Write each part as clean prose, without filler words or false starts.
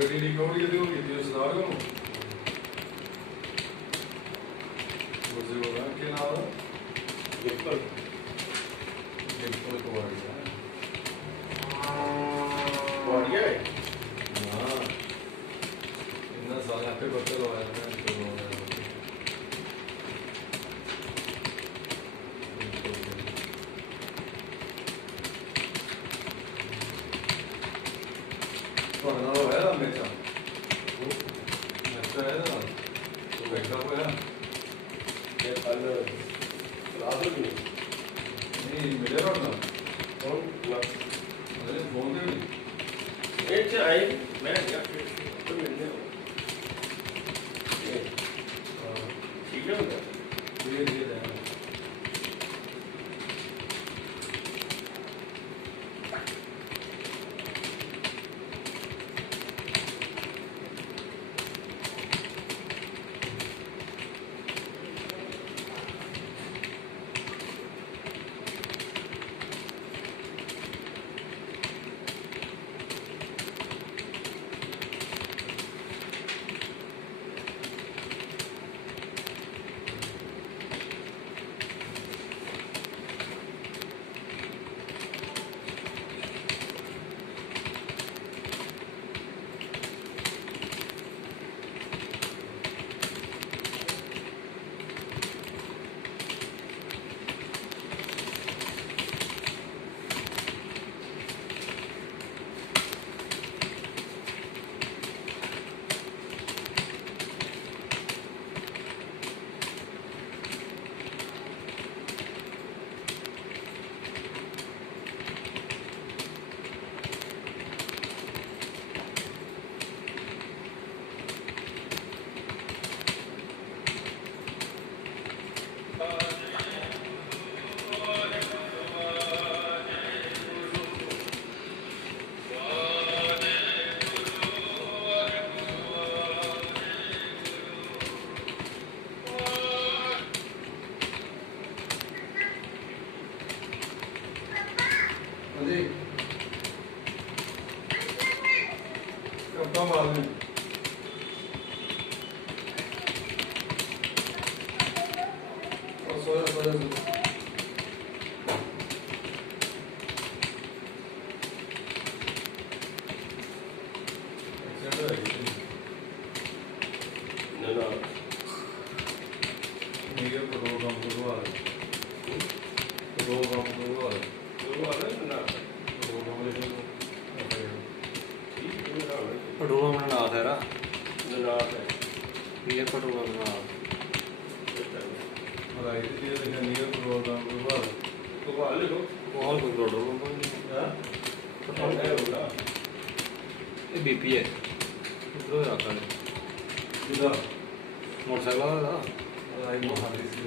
ਗੱਡੀ ਰਿਕਵਰੀ ਕਿਤੇ ਹੋ ਗਈ ਤੇ ਸਦਾ ਕਰੋ ਬੋਝੇ ਹੋ ਗਿਆ ਕਿ ਨਾਲ ਬਿਲਕੁਲ ਬਿਲਕੁਲ ਤੋਂ ਆ ਗਿਆ बढ़ गया हाँ इतना साल यहाँ पे बच्चे लोग आए हैं तो तो ना वो है ना मेरा अच्छा है ना तो बैठा हुआ है ये कल रात में नहीं मिले और ना कौन ना अरे फोन दे एक आई मैं यार तो मिलने ये ठीक है उधर धीरे धीरे अरे कब मालूम और सोया सोया ना ना मेरे प्रोग्राम करवा प्रोग्राम करवा वो वाला ना प्रोग्राम लेकिन ठीक है ना पटुआ बना था यार ना है ये पटुआ बना और आई थी ये देखा नियर प्रोग्राम करवा तो वाले को बहुत कुछ पटुआ हां पता है होगा ये बीपी है इधर रखा है इधर मोटरसाइकिल का आई महारी से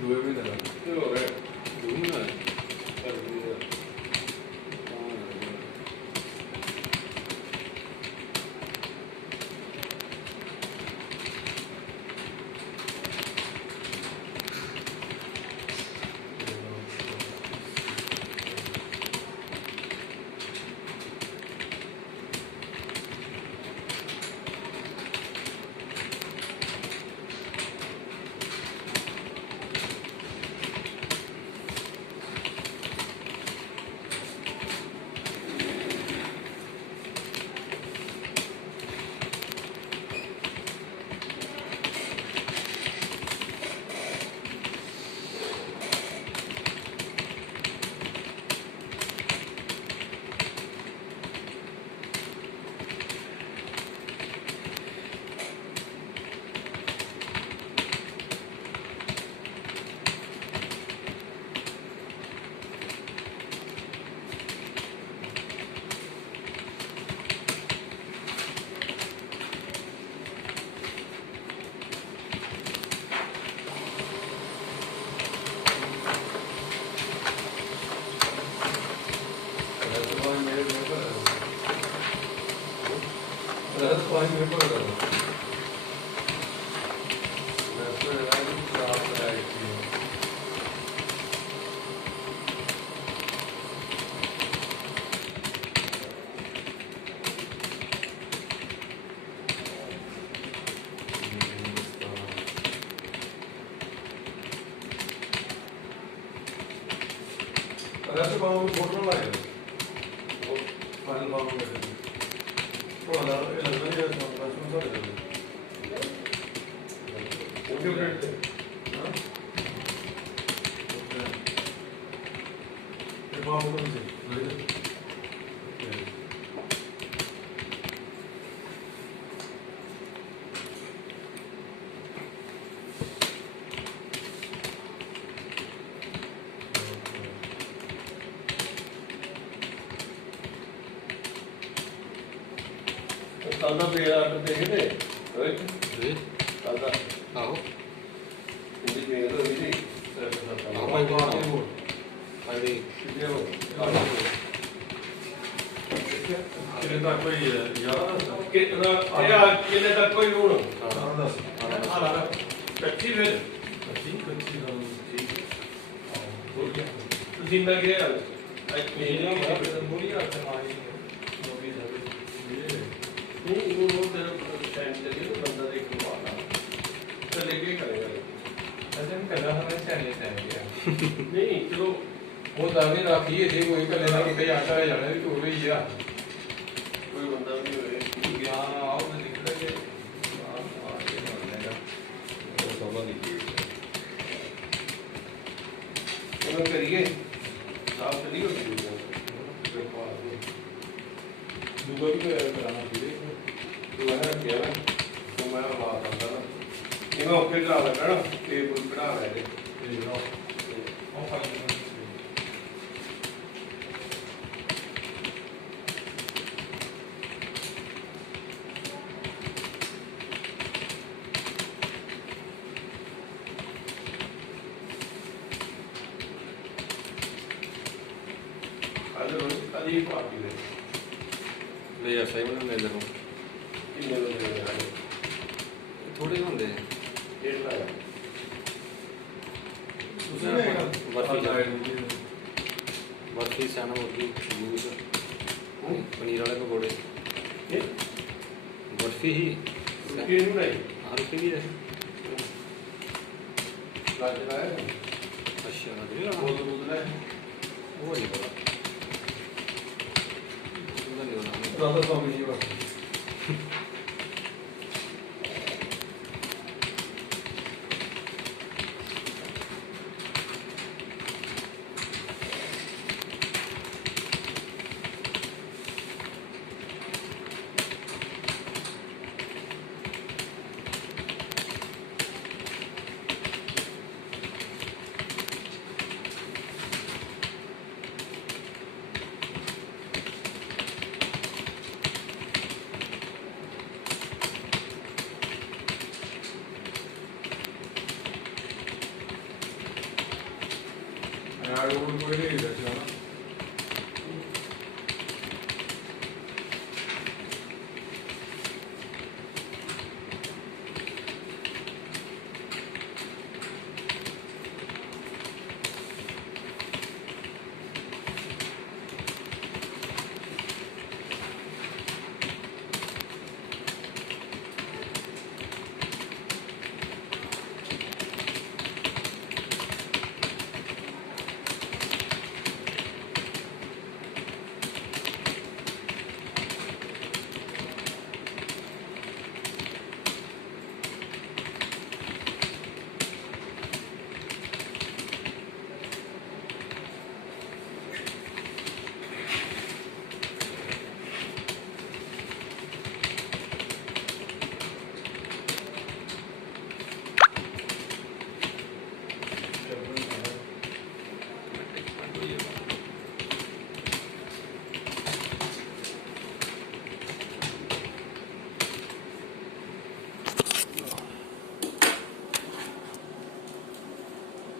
दुए भी लगा ये हो रहा है घूमना है कर दिया That's why I'm here for rest ਪਾਉਂਗੇ ਫੋਟੋ ਲਾ ਕੇ ਫਾਈਨਲ ਪਾਉਂਗੇ ਥੋੜਾ ਇਹ ਲੱਗਦਾ ਨਹੀਂ ਹੈ ਸੰਪਰਸ਼ਨ ਹੋ ਰਿਹਾ ਓਕੇ ਬ੍ਰੈਡ ਤੇ ਹਾਂ ਇਹ ਪਾਉਂਗੇ ਤੁਸੀਂ ਕੱਲ ਦਾ ਦੇ ਆਰਡਰ ਦੇਖਦੇ ਓਏ ਜੀ ਕੱਲ ਦਾ ਆਹੋ ਇੰਦੀ ਮੇਲ ਹੋਈ ਸੀ ਆਹੋ ਭਾਈ ਬਣਾਓ ਭਾਈ ਕਿਤੇ ਹੋ ਕਿਹਨੇ ਦਾ ਕੋਈ ਯਾਦ ਆ ਕਿਤਨਾ ਇਹ ਆ ਕਿਨੇ ਦਾ ਕੋਈ ਹੁਣ ਹਾਂ ਦੱਸ ਕੱਚੀ ਫਿਰ ਕੱਚੀ ਕੱਚੀ ਦਾ ਠੀਕ ਤੁਸੀਂ ਮੈਂ ਗਿਆ ਅੱਜ ਮੇਰਾ ਮੇਲ ਬੋਲੀ ਆ ਸਮਾਈ ਨੋਬੀ ਜਾਵੇ ਨਹੀਂ ਉਹ ਤੇਰਾ ਟਾਈਮ ਤੇ ਨਹੀਂ ਬੰਦਾ ਦੇਖ ਲਵਾ ਤਾਂ ਲੈ ਕੇ ਕਰੇਗਾ ਅਜੇ ਕੱਲਾ ਹੋਣਾ ਚਾਹੀਏ ਤਾਂ ਨਹੀਂ ਚਲੋ ਉਹ ਤਾਂ ਵੀ ਰੱਖੀਏ ਜੇ ਕੋਈ ਕੱਲੇ ਦਾ ਕਿਤੇ ਆਟਾ ਜਾਣਾ ਵੀ ਹੋ ਗਈ ਆ ਕੋਈ ਬੰਦਾ ਵੀ ਹੋਵੇ ਗਿਆ ਆਓ ਨਾ ਨਿਕਲੇ ਉਹ ਸਭਾ ਦੀ ਉਹਨਾਂ ਕਰੀਏ ਸਾਫ ਤੇ ਨਹੀਂ ਹੋਈ ਦੂਗਾ ਵੀ ਕਰਾਣਾ ਪੀਏ ਤੂੰ ਹੈ ਕਿਹਾ ਤੂੰ ਮੈਂ ਬਾਤ ਕਰਦਾ ਨਾ ਇਹਨੂੰ ਓਕੇ ਕਰਾ ਲੈਣਾ ਨਾ ਤੇ ਕੋਈ ਬਣਾ ਲੈ ਦੇ ਇਹ ਨਾ ਉਹ ਫਾਈਲ ਅਲੀ ਪਾਰਟੀ ਦੇ ਲੈ ਯਾਰ ਸਹੀ ਬਣਾਉਂਦੇ ਇਧਰ ਨੂੰ ਕਿੰਨੇ ਲੋਕ ਨੇ ਆਏ ਥੋੜੇ ਹੁੰਦੇ ਡੇਢ ਲਾਇਆ ਤੁਸੀਂ ਨੇ ਬਰਫੀ ਬਰਫੀ ਸਾਨਾ ਮੁਰਗੀ ਜੂਸ ਪਨੀਰ ਵਾਲੇ ਪਕੌੜੇ ਇਹ ਬਰਫੀ ਹੀ ਕਿਹਨੂੰ ਨਹੀਂ ਰੁਪਏ ਵੀ ਹੈ ਲੱਜ ਲਾਇਆ ਅੱਛਾ ਨਹੀਂ ਲਾਣਾ ਬੋਲ ਬੋਲ ਲੈ ਉਹ ਨਹੀਂ ਪਤਾ ਉਹਦਾ ਨਹੀਂ ਲਾਣਾ ਰਾਧਾ ਸਵਾਮੀ ਜੀ ਬਸ ਕੋਈ ਨਹੀਂ ਦੱਸਣਾ